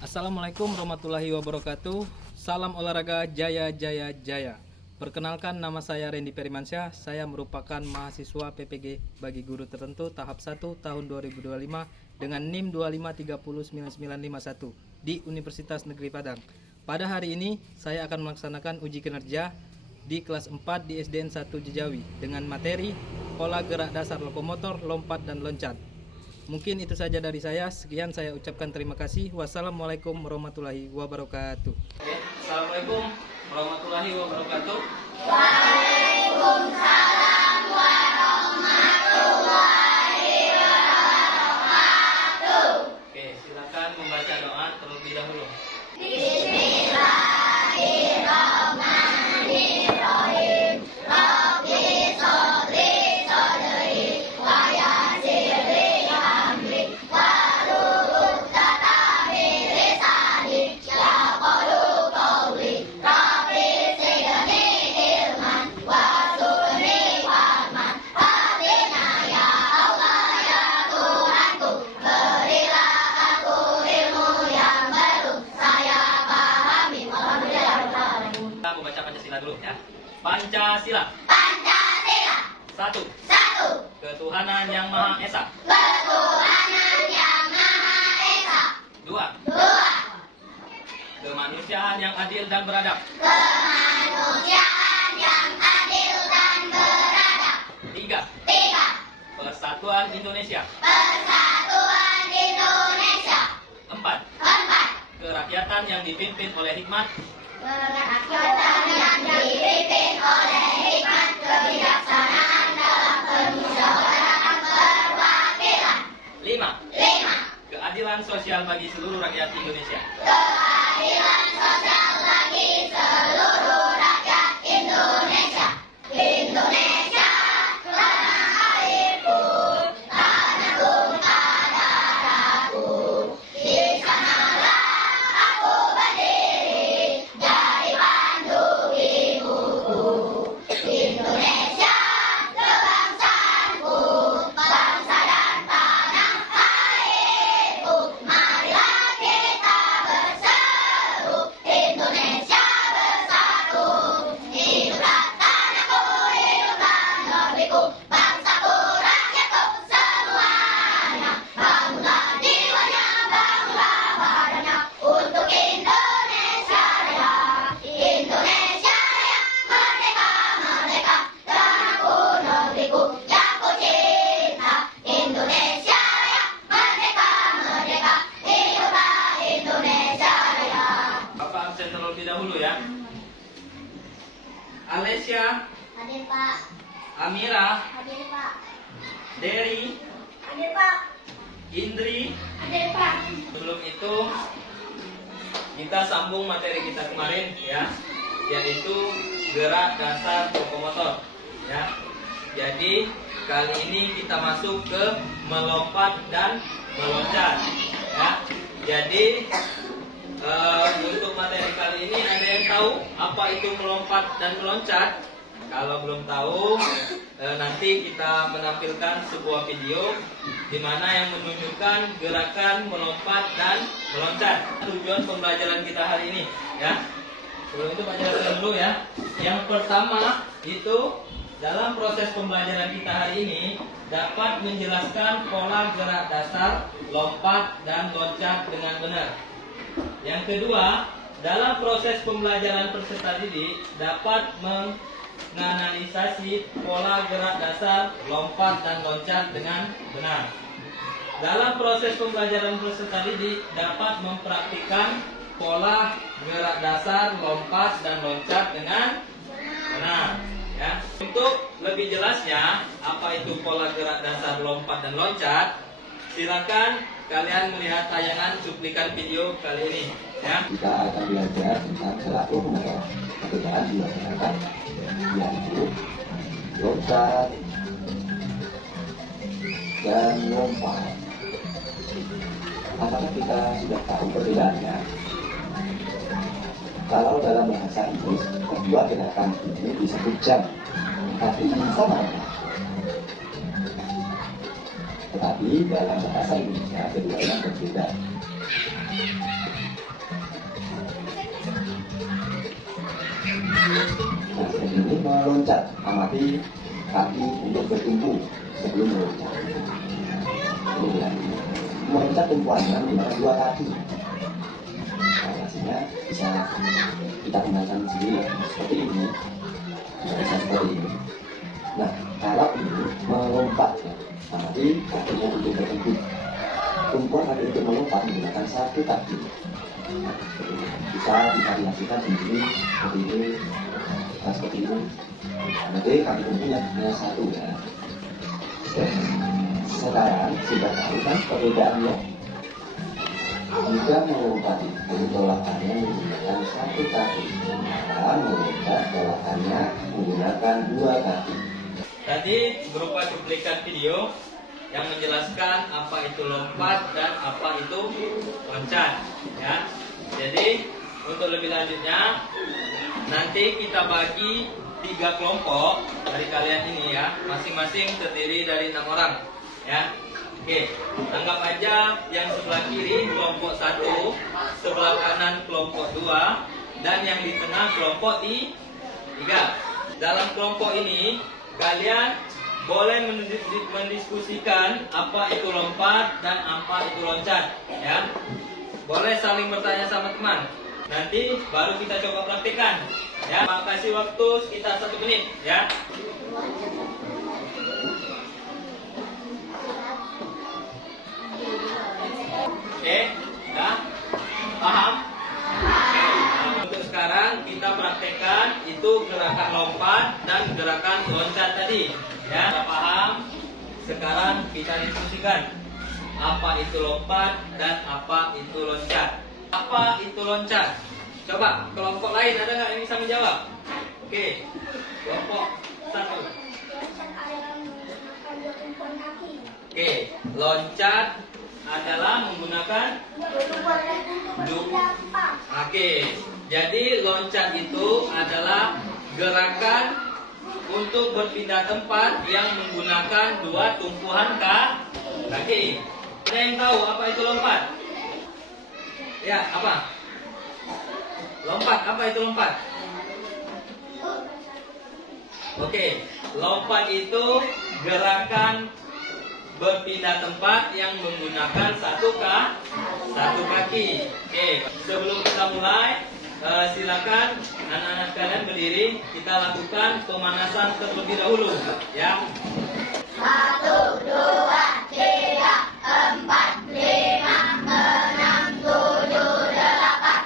Assalamualaikum warahmatullahi wabarakatuh. Salam olahraga jaya jaya jaya. Perkenalkan, nama saya Randy Perimansyah. Saya merupakan mahasiswa PPG bagi guru tertentu tahap 1 tahun 2025 dengan NIM 2530991 di Universitas Negeri Padang. Pada hari ini saya akan melaksanakan uji kinerja di kelas 4 di SDN 1 Jejawi dengan materi pola gerak dasar lokomotor, lompat dan loncat. Mungkin itu saja dari saya. Sekian, saya ucapkan terima kasih. Wassalamualaikum warahmatullahi wabarakatuh. Assalamualaikum warahmatullahi wabarakatuh. Waalaikumsalam warahmatullahi wabarakatuh. Oke, silakan membaca doa terlebih dahulu. Bismillahirrahmanirrahim. Rabbi sholli sholli wa yassir li amri wahlul 'uqdatam min lisani yafqahu qawli. Rabbi zidni ilman warzuqni fahman. Hadina ya Allah ya Tuhanku, berilah aku ilmu yang baru saya pahami. Kita membaca Pancasila dulu ya. Pancasila. Pancasila. 1. 1. Ketuhanan yang Maha Esa. Ketuhanan yang Maha Esa. 2. 2. Kemanusiaan yang adil dan beradab. Kemanusiaan yang adil dan beradab. 3. 3. Persatuan Indonesia. Persatuan Indonesia. 4. 4. Kerakyatan yang dipimpin oleh hikmat. Kerakyatan yang dipimpin oleh hikmat kebijaksanaan dalam permusyawaratan perwakilan. 5. 5. Keadilan sosial bagi seluruh rakyat Indonesia. Keadilan sosial bagi seluruh rakyat Indonesia. Indonesia, tanah airku, tanahku, darahku. Di sanalah aku berdiri, jadi pandu ibuku. Indonesia, kebangsaanku, bangsa dan tanah airku. Marilah kita berseru, Indonesia bersatu. Hiduplah tanahku, hiduplah negeriku, bangsaku, rakyatku semuanya. Bangunlah jiwanya, bangunlah badannya untuk Indonesia Raya. Indonesia Raya, merdeka, merdeka, tanahku, negeriku yang ku cinta. Indonesia Raya, merdeka, merdeka, hiduplah Indonesia Raya. Bapak absen terlebih dahulu ya. Alesya, Hadir Pak, Amira, hadir Pak, Dery, hadir Pak, Indri. hadir Pak. Sebelum itu kita sambung materi kita kemarin ya, yaitu gerak dasar lokomotor ya. Jadi kali ini kita masuk ke melompat dan meloncat ya. Jadi untuk materi kali ini, ada yang tahu apa itu melompat dan meloncat? Kalau belum tahu, nanti kita menampilkan sebuah video di mana yang menunjukkan gerakan melompat dan meloncat. Tujuan pembelajaran kita hari ini, ya. Sebelum itu baca dulu ya. Yang pertama itu dalam proses pembelajaran kita hari ini dapat menjelaskan pola gerak dasar lompat dan loncat dengan benar. Yang kedua, dalam proses pembelajaran peserta didik dapat menganalisasi pola gerak dasar lompat dan loncat dengan benar. Dalam proses pembelajaran peserta didik dapat mempraktikkan pola gerak dasar lompat dan loncat dengan benar. Ya. Untuk lebih jelasnya apa itu pola gerak dasar lompat dan loncat, silakan kalian melihat tayangan cuplikan video kali ini ya. Kita akan belajar tentang gerak lokomotor ketika dilaksanakan, yaitu loncat dan lompat. Apakah kita sudah tahu perbedaannya? Kalau dalam bahasa Inggris, kedua gerakan ini disebut jump, tapi sama. Tetapi dalam bahasa Indonesia keduanya berbeda. meloncat, amati kaki untuk bertumpu sebelum meloncat. Kemudian meloncat tumpuannya menggunakan dua kaki. Hasilnya bisa kita gunakan sendiri seperti ini, bisa seperti ini. Nah, kalau ini melompat, ya, amati kakinya untuk bertumpu. Tumpuan kaki untuk melompat menggunakan satu kaki. Bisa divariasikan sendiri seperti ini, seperti ini. Nanti kaki tumpunya hanya satu, ya. Sekarang sudah tahu kan perbedaannya. Jika melompat itu tolakannya menggunakan satu kaki, dan melompat tolakannya menggunakan dua kaki. Tadi berupa cuplikan video yang menjelaskan apa itu lompat dan apa itu loncat, ya. Jadi untuk lebih lanjutnya nanti kita bagi 3 kelompok dari kalian ini, ya, masing-masing terdiri dari 6 orang, ya. Oke, anggap aja yang sebelah kiri kelompok 1, sebelah kanan kelompok 2, dan yang di tengah kelompok 3. Dalam kelompok ini kalian boleh mendiskusikan apa itu lompat dan apa itu loncat, ya. Boleh saling bertanya sama teman. Nanti baru kita coba praktikkan, ya. Kasih waktu sekitar 1 menit, ya. Oke, ya, paham? Nah, untuk sekarang kita praktekkan itu gerakan lompat dan gerakan loncat tadi, ya. Kita paham? Sekarang kita diskusikan apa itu lompat dan apa itu loncat. Apa itu loncat? Coba kelompok lain ada nggak yang bisa menjawab? Oke, kelompok 1. Oke, loncat adalah menggunakan Oke, jadi loncat itu adalah gerakan untuk berpindah tempat yang menggunakan 2 tumpuhan kaki. Ada yang tahu apa itu lompat? Ya, apa? Lompat, apa itu lompat? Oke, lompat itu gerakan berpindah tempat yang menggunakan satu kaki. Oke, sebelum kita mulai, silakan anak-anak kalian berdiri. Kita lakukan pemanasan terlebih dahulu, ya. 1, 2, 3, 4, 5, 6, 7, 8.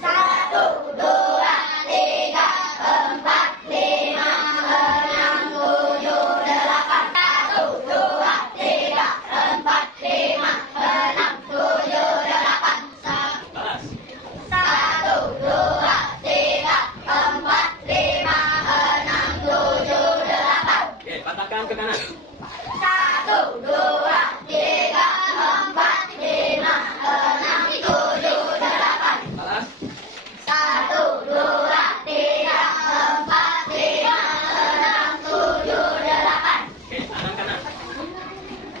1, 2, 3, 4, 5, 6, 7, 8. 1, 2, 3, 4, 5, 6, 7, 8. 1, 2, 3, 4, 5, 6, 7, 8. Oke, patahkan ke kanan. 1, 2, 3, 4, 5, 6, 7, 8. Alas. 1, 2, 3, 4, 5, 6, 7, 8. Oke, tangan kanan.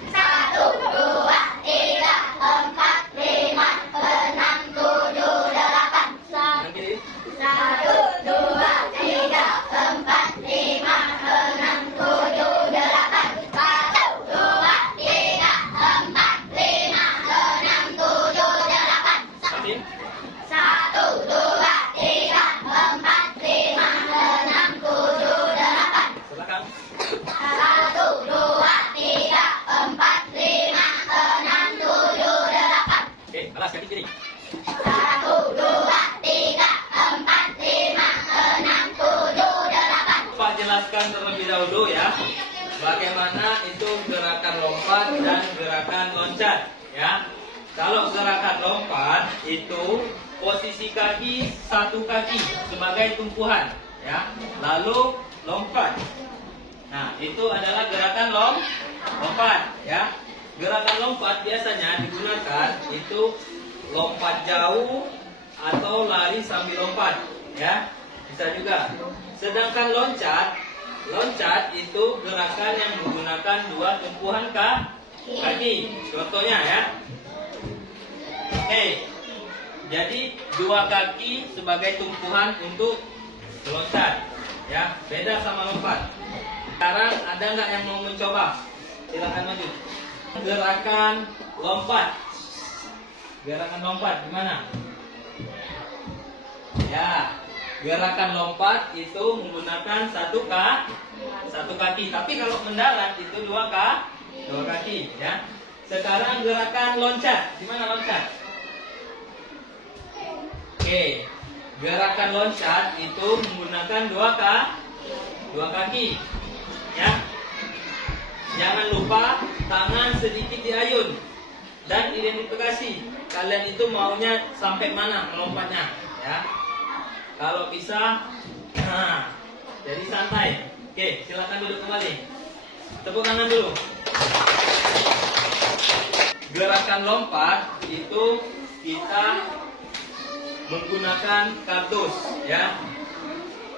1, 2, 3, 4, 5, 6, 7, 8. Tangan kiri. 1, 2, 3, 4, 5, 6, 7, 8. 1, 2, 3, 4, 5, 6, 7, 8. Samping. 1, 2, 3, 4, 5, 6, 7, 8. Belakang. 1, 2, 3, 4, 5, 6, 7, 8. Oke, alas kaki kiri. 1, 2, 3, 4, 5, 6, 7, 8. Pak jelaskan terlebih dahulu, ya, bagaimana itu gerakan lompat dan gerakan loncat, ya. Kalau gerakan lompat itu posisi kaki 1 kaki sebagai tumpuhan, ya. Lalu lompat. Nah, itu adalah gerakan lompat, ya. Gerakan lompat biasanya digunakan itu lompat jauh atau lari sambil lompat, ya. Bisa juga. Sedangkan loncat itu gerakan yang menggunakan 2 tumpuhan kaki. Contohnya, ya. Oke. Jadi 2 kaki sebagai tumpuhan untuk meloncat. ya, beda sama lompat. Sekarang ada nggak yang mau mencoba? Silakan maju. Gerakan lompat. Gerakan lompat gimana? Ya, gerakan lompat itu menggunakan satu kaki. Tapi kalau mendarat itu dua kaki, ya. Sekarang gerakan loncat. Gimana loncat? Oke, gerakan loncat itu menggunakan dua kaki, ya. Jangan lupa tangan sedikit diayun dan identifikasi kalian itu maunya sampai mana melompatnya, ya. Kalau bisa, nah, jadi santai. Oke, silakan duduk kembali. Tepuk tangan dulu. Gerakan lompat itu kita menggunakan kardus, ya.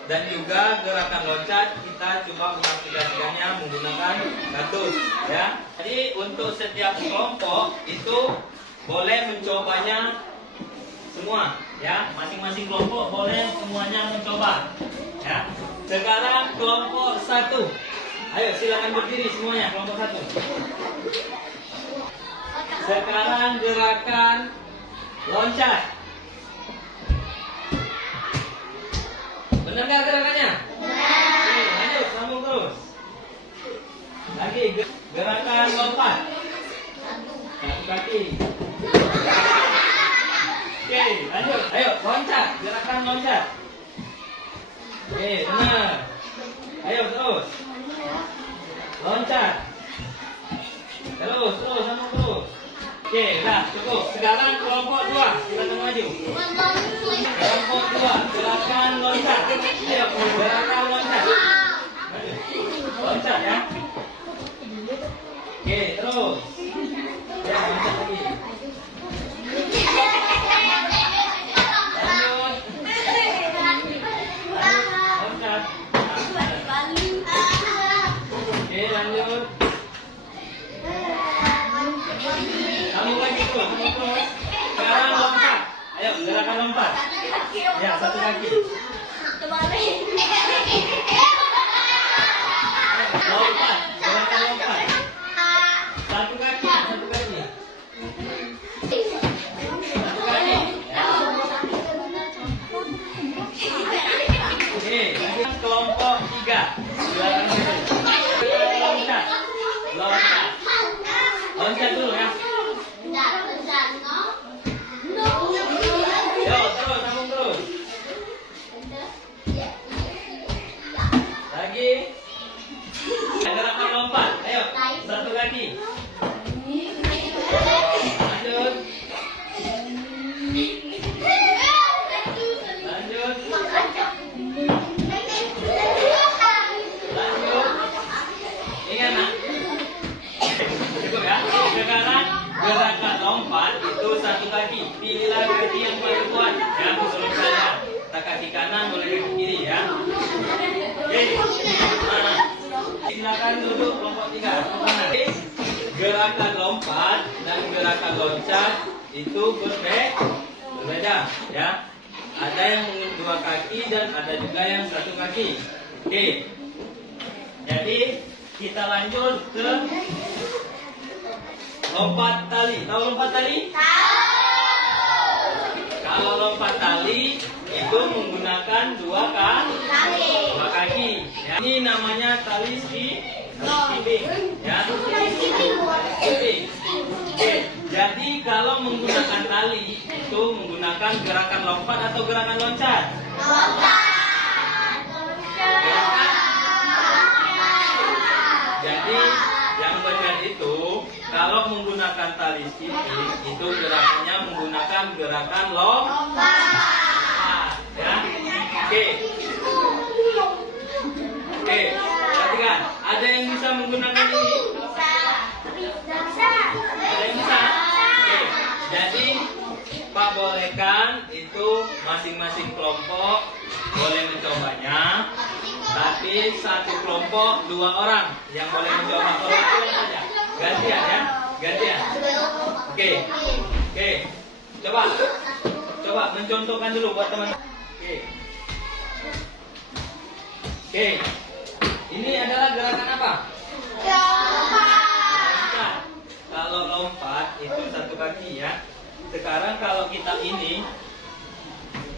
Dan juga gerakan loncat kita coba mengaplikasikannya menggunakan kardus, ya. Jadi untuk setiap kelompok itu boleh mencobanya semua, ya. Masing-masing kelompok boleh semuanya mencoba, ya. Sekarang kelompok 1. Ayo silakan berdiri semuanya kelompok 1. Sekarang gerakan loncat. Benar nggak gerakannya? Oke, lanjut, sambung terus. Lagi gerakan lompat. Satu kaki. Oke, lanjut. Ayo, loncat. Gerakan loncat. Oke, benar. Ayo terus. Loncat. Terus, sambung terus. Oke, dah cukup. Sekarang kelompok 2, silakan maju. Kelompok 2, gerakan loncat. Ayo, gerakan loncat. Maju. Loncat ya. Oke, terus. Ya, loncat lagi. Loncat. Oke, lanjut. Sambung lagi tuh, sambung terus. Sekarang lompat. Ayo, gerakan lompat. Ya, satu kaki. Lompat, gerakan lompat. Satu kaki, satu kaki. Satu kaki. Ya. Oke, lanjut kelompok 3. Gerakan loncat. Loncat. Loncat dulu ya. Yo, terus, sambung terus. Lagi. Gerakan lompat. Ayo, satu kaki. Lanjut. Lanjut. Lanjut. Ingat nak. Cukup ya. Sekarang gerakan lompat itu satu kaki. Pilihlah kaki yang paling kuat. Ya, sebelum saya. Tak kaki kanan, boleh kaki kiri ya. Oke. Nah, silakan duduk kelompok 3. Oke. Gerakan lompat dan gerakan loncat itu berbeda, ya. Ada yang dua kaki dan ada juga yang satu kaki. Oke. Jadi kita lanjut ke lompat tali. Tahu lompat tali? Kalau lompat tali itu menggunakan dua kaki. Ya. Ini namanya tali skipping. Ya. Skipping. Oke. Jadi kalau menggunakan tali itu menggunakan gerakan lompat atau gerakan loncat? Jadi yang benar itu kalau menggunakan tali skipping itu gerakannya menggunakan gerakan lompat, ya. Oke. Oke, perhatikan. Ada yang bisa menggunakan ini? Ada yang bisa? Oke. Jadi Pak bolehkan itu masing-masing kelompok boleh mencobanya. Tapi satu kelompok 2 orang yang boleh mencoba. Kalau saja. Gantian ya, gantian. Oke, oke. Coba mencontohkan dulu buat teman. Oke. Oke. Ini adalah gerakan apa? Lompat. Kalau lompat itu satu kaki ya. Sekarang kalau kita ini,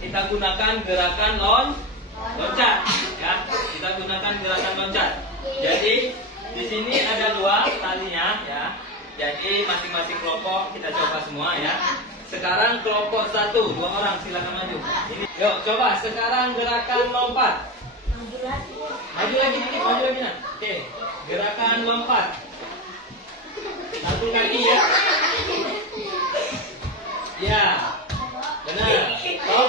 kita gunakan gerakan loncat ya. Kita gunakan gerakan loncat. Jadi di sini ada dua talinya ya. Jadi masing-masing kelompok kita coba semua ya. Sekarang kelompok satu, 2 orang silakan maju. Ini, yuk coba sekarang gerakan lompat. Maju lagi dikit, maju lagi nak. Oke, gerakan lompat. Satu kaki ya. Ya, benar. Oh,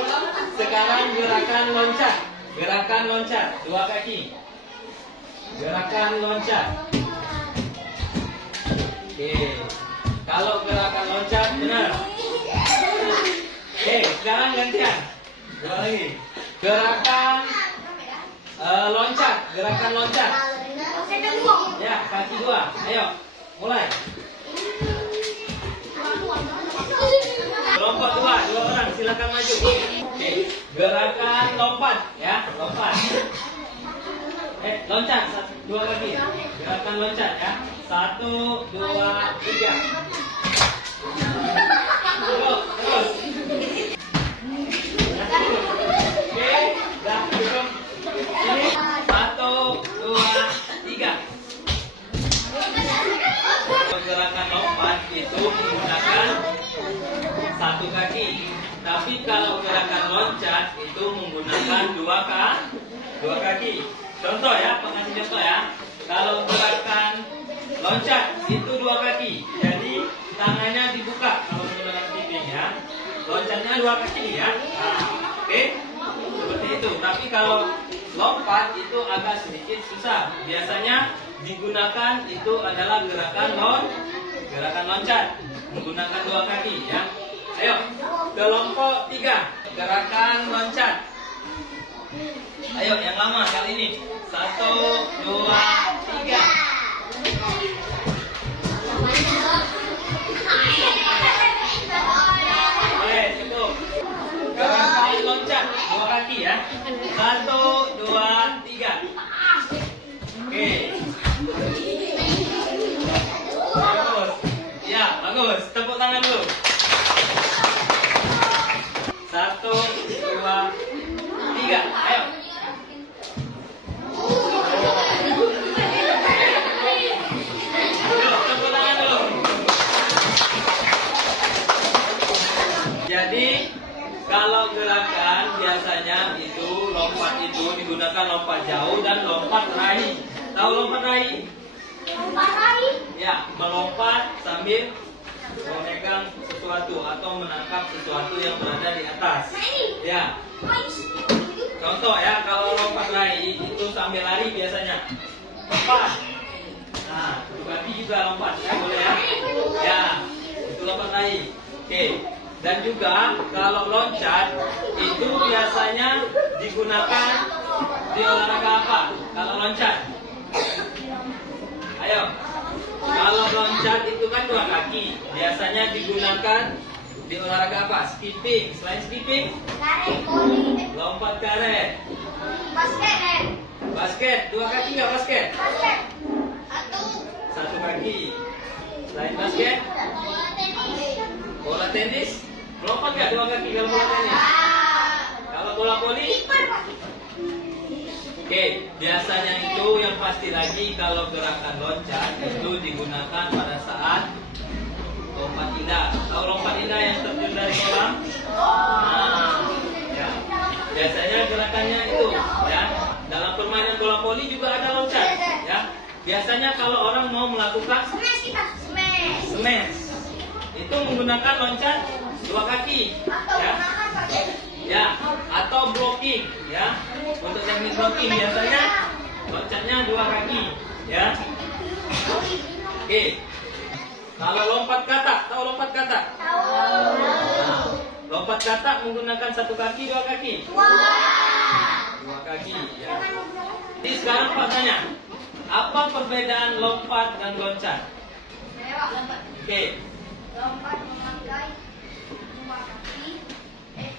sekarang gerakan loncat. Gerakan loncat, 2 kaki. Gerakan loncat. Oke, kalau gerakan loncat benar. Oke, sekarang gantian. 2 lagi. Gerakan loncat, gerakan loncat. Ya, kaki 2. Ayo, mulai. Lompat 2 orang, silakan maju. Oke, gerakan lompat, ya, lompat. Loncat, 2 kaki. Gerakan loncat, ya. 1, 2, 3. Terus. Oke, dah cukup. Ini 1, 2, 3. Gerakan lompat itu menggunakan 1 kaki. Tapi kalau gerakan loncat itu menggunakan 2 kaki. Contoh ya, pengasih contoh ya. Kalau gerakan loncat itu 2 kaki. Jadi tangannya dibuka kalau menggunakan skipping ya. Loncatnya 2 kaki ya. Nah, oke, seperti itu. Tapi kalau lompat itu agak sedikit susah. Biasanya digunakan itu adalah gerakan loncat menggunakan 2 kaki ya. Ayo, kelompok 3 gerakan loncat. Ayo yang lama kali ini. 1, 2, 3. Oke, cukup. Gerakan loncat 2 kaki ya. 1, 2, 3. Oke. Bagus. Ya, bagus. Tepuk tangan dulu. 1, 2, 3. Ayo. Tepuk tangan dulu. Jadi kalau gerakan biasanya itu lompat itu digunakan lompat jauh dan lompat raih. Tahu lompat raih? Ya, melompat sambil memegang sesuatu atau menangkap sesuatu yang berada di atas. Ya. Contoh ya, kalau lompat raih itu sambil lari biasanya. Lompat. Nah, itu kaki juga lompat ya, boleh ya? Ya, itu lompat raih. Oke. Dan juga kalau loncat itu biasanya digunakan di olahraga apa? Kalau loncat, ayo. Kalau loncat itu kan 2 kaki, biasanya digunakan di olahraga apa? Skipping. Selain skipping, lompat karet. Basket, 2 kaki nggak basket? 1 kaki. Selain basket, bola tenis. Melompat nggak 2 kaki kalau bola tenis? Kalau bola voli? Oke, biasanya itu yang pasti lagi kalau gerakan loncat itu digunakan pada saat lompat indah. Tahu lompat indah yang terjun dari kolam? Nah, ya. Biasanya gerakannya itu ya. Dalam permainan bola voli juga ada loncat ya. Biasanya kalau orang mau melakukan smash itu menggunakan loncat 2 kaki ya. Ya, atau blocking ya. Untuk teknik blocking biasanya loncatnya 2 kaki ya. Oke. Kalau lompat katak, tahu lompat katak? Nah, lompat katak menggunakan 1 kaki, 2 kaki? 2 kaki ya. Jadi sekarang Pak tanya, apa perbedaan lompat dan loncat? Oke. Lompat memakai 2 kaki.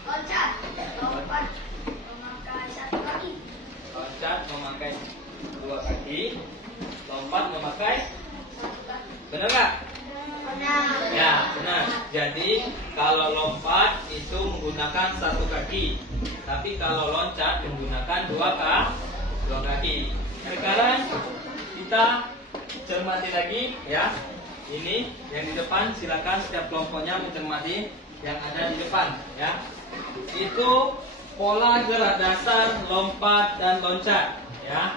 Loncat. Lompat memakai 1 kaki. Loncat memakai Jadi kalau lompat itu menggunakan satu kaki, tapi kalau loncat menggunakan dua kaki. Sekarang kita cermati lagi ya. Ini yang di depan, silakan setiap kelompoknya mencermati yang ada di depan ya. Itu pola gerak dasar lompat dan loncat ya.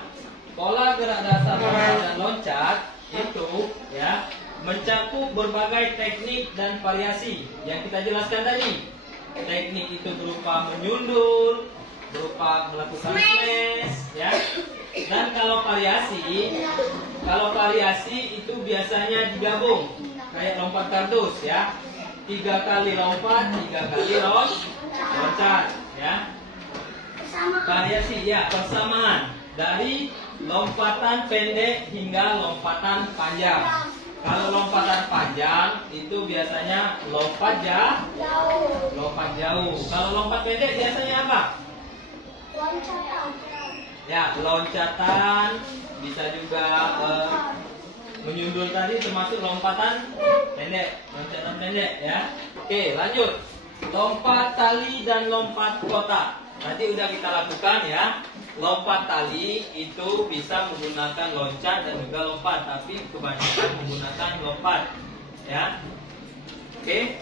Pola gerak dasar lompat dan loncat itu ya mencakup berbagai teknik dan variasi yang kita jelaskan tadi. Teknik itu berupa menyundul, berupa melakukan smash ya. Dan kalau variasi itu biasanya digabung kayak lompat kardus ya. 3 kali lompat, 3 kali loncat ya. Variasi ya, persamaan dari lompatan pendek hingga lompatan panjang. Kalau lompatan panjang itu biasanya lompat jauh. Kalau lompat pendek biasanya apa? Ya, loncatan, bisa juga menyundul tadi termasuk lompatan pendek ya. Oke, lanjut. Lompat tali dan lompat kotak. Tadi udah kita lakukan ya. Lompat tali itu bisa menggunakan loncat dan juga lompat, tapi kebanyakan menggunakan lompat ya. Oke.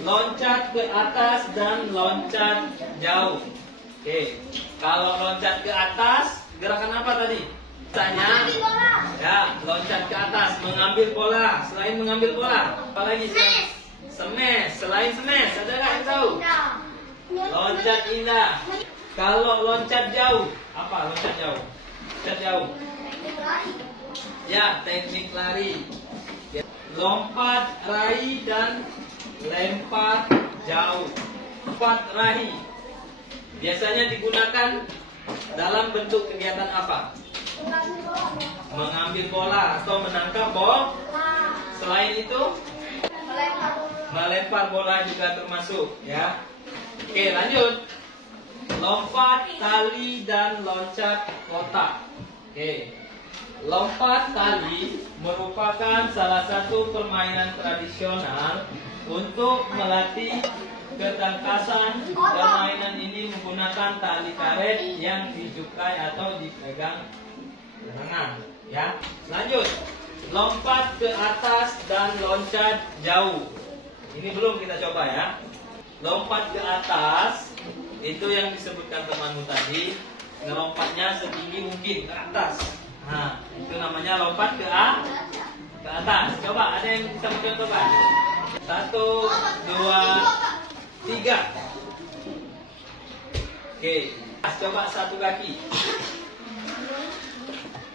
Loncat ke atas dan loncat jauh. Oke. Kalau loncat ke atas, gerakan apa tadi? Misalnya ya, loncat ke atas, mengambil bola. Selain mengambil bola, apa lagi? Smash. Selain smash, ada nggak yang tahu? Loncat indah. Kalau loncat jauh, apa loncat jauh? Loncat jauh. Ya, teknik lari. Ya. Lompat raih dan lempar jauh. Lompat raih biasanya digunakan dalam bentuk kegiatan apa? Mengambil bola atau menangkap bola. Selain itu, melempar bola juga termasuk ya. Oke, lanjut. Lompat tali dan loncat kotak. Oke. Lompat tali merupakan salah satu permainan tradisional untuk melatih ketangkasan. Permainan ini menggunakan tali karet yang dijukai atau dipegang tangan ya. Lanjut. Lompat ke atas dan loncat jauh. Ini belum kita coba ya. Lompat ke atas itu yang disebutkan temanmu tadi, ngelompatnya setinggi mungkin ke atas. Nah, itu namanya lompat ke atas. Coba, ada yang bisa mencontohkan? 1, 2, 3. Oke, coba satu kaki.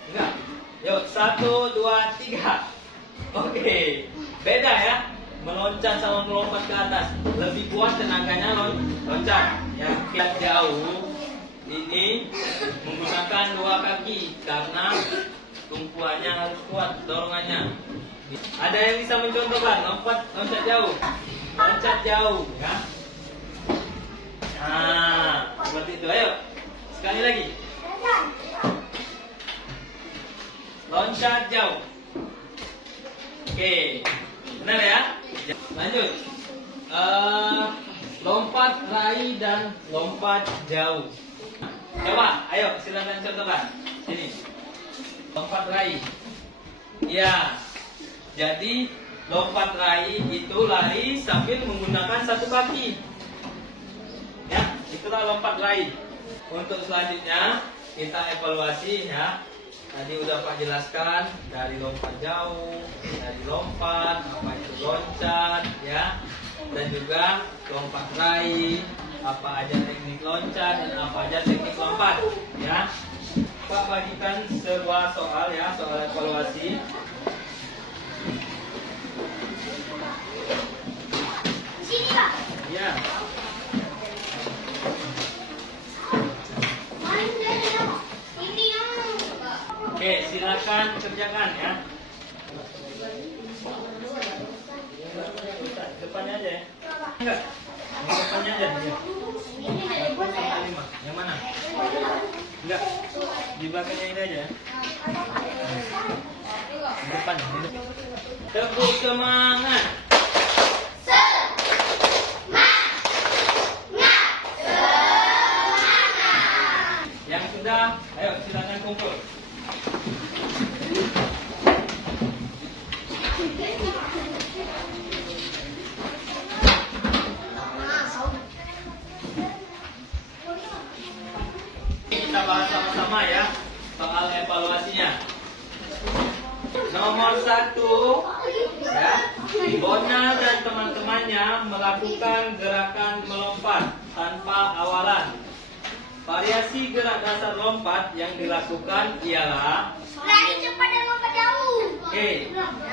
Enggak. Yuk, 1, 2, 3. Oke, beda ya. Meloncat sama melompat ke atas, lebih kuat tenaganya loncat ya. Kiat jauh ini menggunakan 2 kaki karena tumpuannya harus kuat dorongannya. Ada yang bisa mencontohkan loncat jauh? Loncat jauh ya. Nah, seperti itu. Ayo, sekali lagi. Loncat jauh. Oke, benar ya? Lanjut. Lompat raih dan lompat jauh. Coba, ayo silakan contohkan. Sini. Lompat raih. Ya. Jadi lompat raih itu lari sambil menggunakan satu kaki. Ya, itulah lompat raih. Untuk selanjutnya kita evaluasi ya. Tadi udah Pak jelaskan dari lompat jauh, dari lompat, apa itu loncat ya, dan juga lompat raih, apa aja teknik loncat dan apa aja teknik lompat ya. Pak bagikan sebuah soal ya, soal evaluasi. Sini Pak. Ya. Oke, silakan kerjakan ya. Depannya aja ya. Enggak. Depannya aja. Ya. 5. Yang mana? Enggak. Di belakangnya ini aja ya. Di depan. Tepuk semangat. Nomor 1, ya, Bona dan teman-temannya melakukan gerakan melompat tanpa awalan. Variasi gerak dasar lompat yang dilakukan ialah Lari cepat dan lompat jauh. Oke,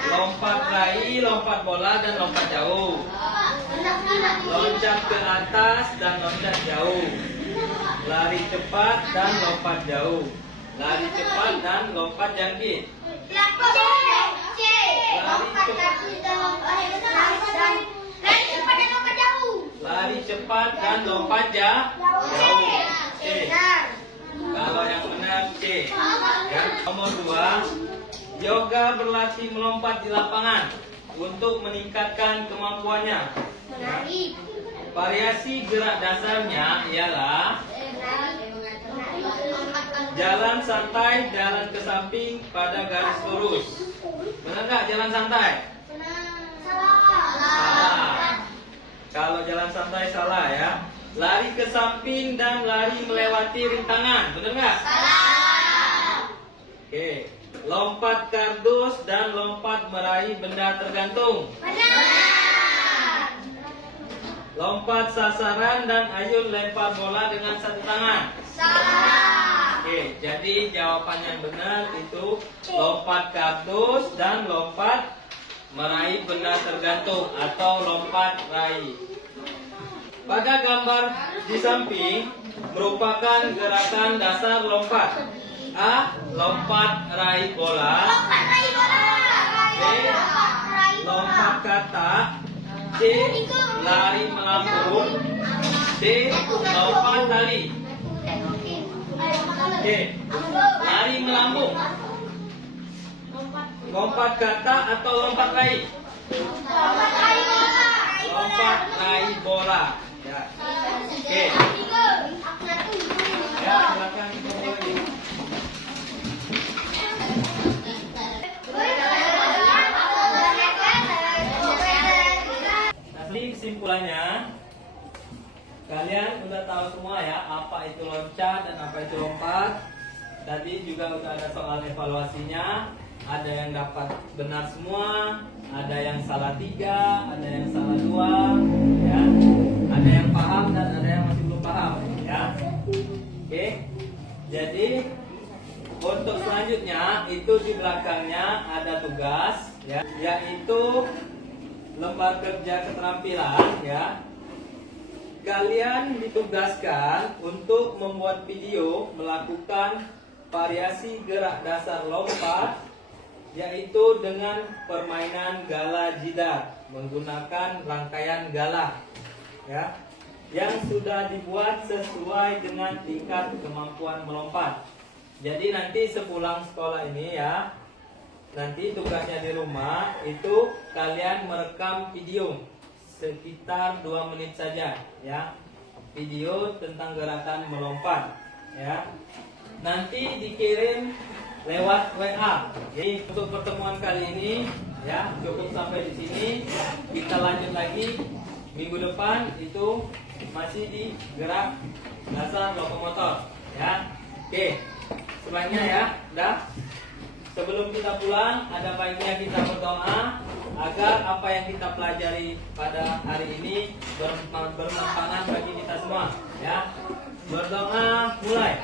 lompat raih, lompat bola, dan lompat jauh. Loncat ke atas dan loncat jauh. Lari cepat dan lompat jauh. Lari cepat dan lompat jangkit. C. Lompat kaki dan lompat jauh. Lari cepat dan lompat jauh. Lari cepat dan lompat jauh. C. Kalau yang benar C. Ya. Nomor 2, yoga berlatih melompat di lapangan untuk meningkatkan kemampuannya. Menari. Variasi gerak dasarnya ialah jalan santai, jalan ke samping pada garis lurus. Benar nggak jalan santai? Salah. Kalau jalan santai salah ya. Lari ke samping dan lari melewati rintangan. Benar nggak? Oke. Lompat kardus dan lompat meraih benda tergantung. Lompat sasaran dan ayun lempar bola dengan satu tangan. Oke, jadi jawaban yang benar itu lompat kardus dan lompat meraih benda tergantung atau lompat raih. Pada gambar di samping merupakan gerakan dasar lompat. A. Lompat raih bola. B. Lompat katak. C. Lari melambung. D. Lompat tali. Oke, lari melambung. Lompat katak atau lompat raih? Lompat raih bola. Ya. Oke. Ya, silakan dimulai. Nanti kesimpulannya, kalian udah tahu semua ya apa itu loncat dan apa itu lompat. Tadi juga udah ada soal evaluasinya. Ada yang dapat benar semua, ada yang salah 3, ada yang salah 2, ya. Ada yang paham dan ada yang masih belum paham, ya. Oke. Jadi untuk selanjutnya itu di belakangnya ada tugas, ya, yaitu lembar kerja keterampilan, ya. Kalian ditugaskan untuk membuat video melakukan variasi gerak dasar lompat, yaitu dengan permainan gala jidar menggunakan rangkaian gala, ya, yang sudah dibuat sesuai dengan tingkat kemampuan melompat. Jadi nanti sepulang sekolah ini ya, nanti tugasnya di rumah itu kalian merekam video sekitar 2 menit saja, ya, video tentang gerakan melompat, ya. Nanti dikirim lewat WA. Jadi untuk pertemuan kali ini ya cukup sampai di sini. Kita lanjut lagi minggu depan, itu masih di gerak dasar lokomotor, ya. Oke, sebaiknya ya, udah. Sebelum kita pulang, ada baiknya kita berdoa agar apa yang kita pelajari pada hari ini bermanfaat bagi kita semua, ya. Berdoa, mulai.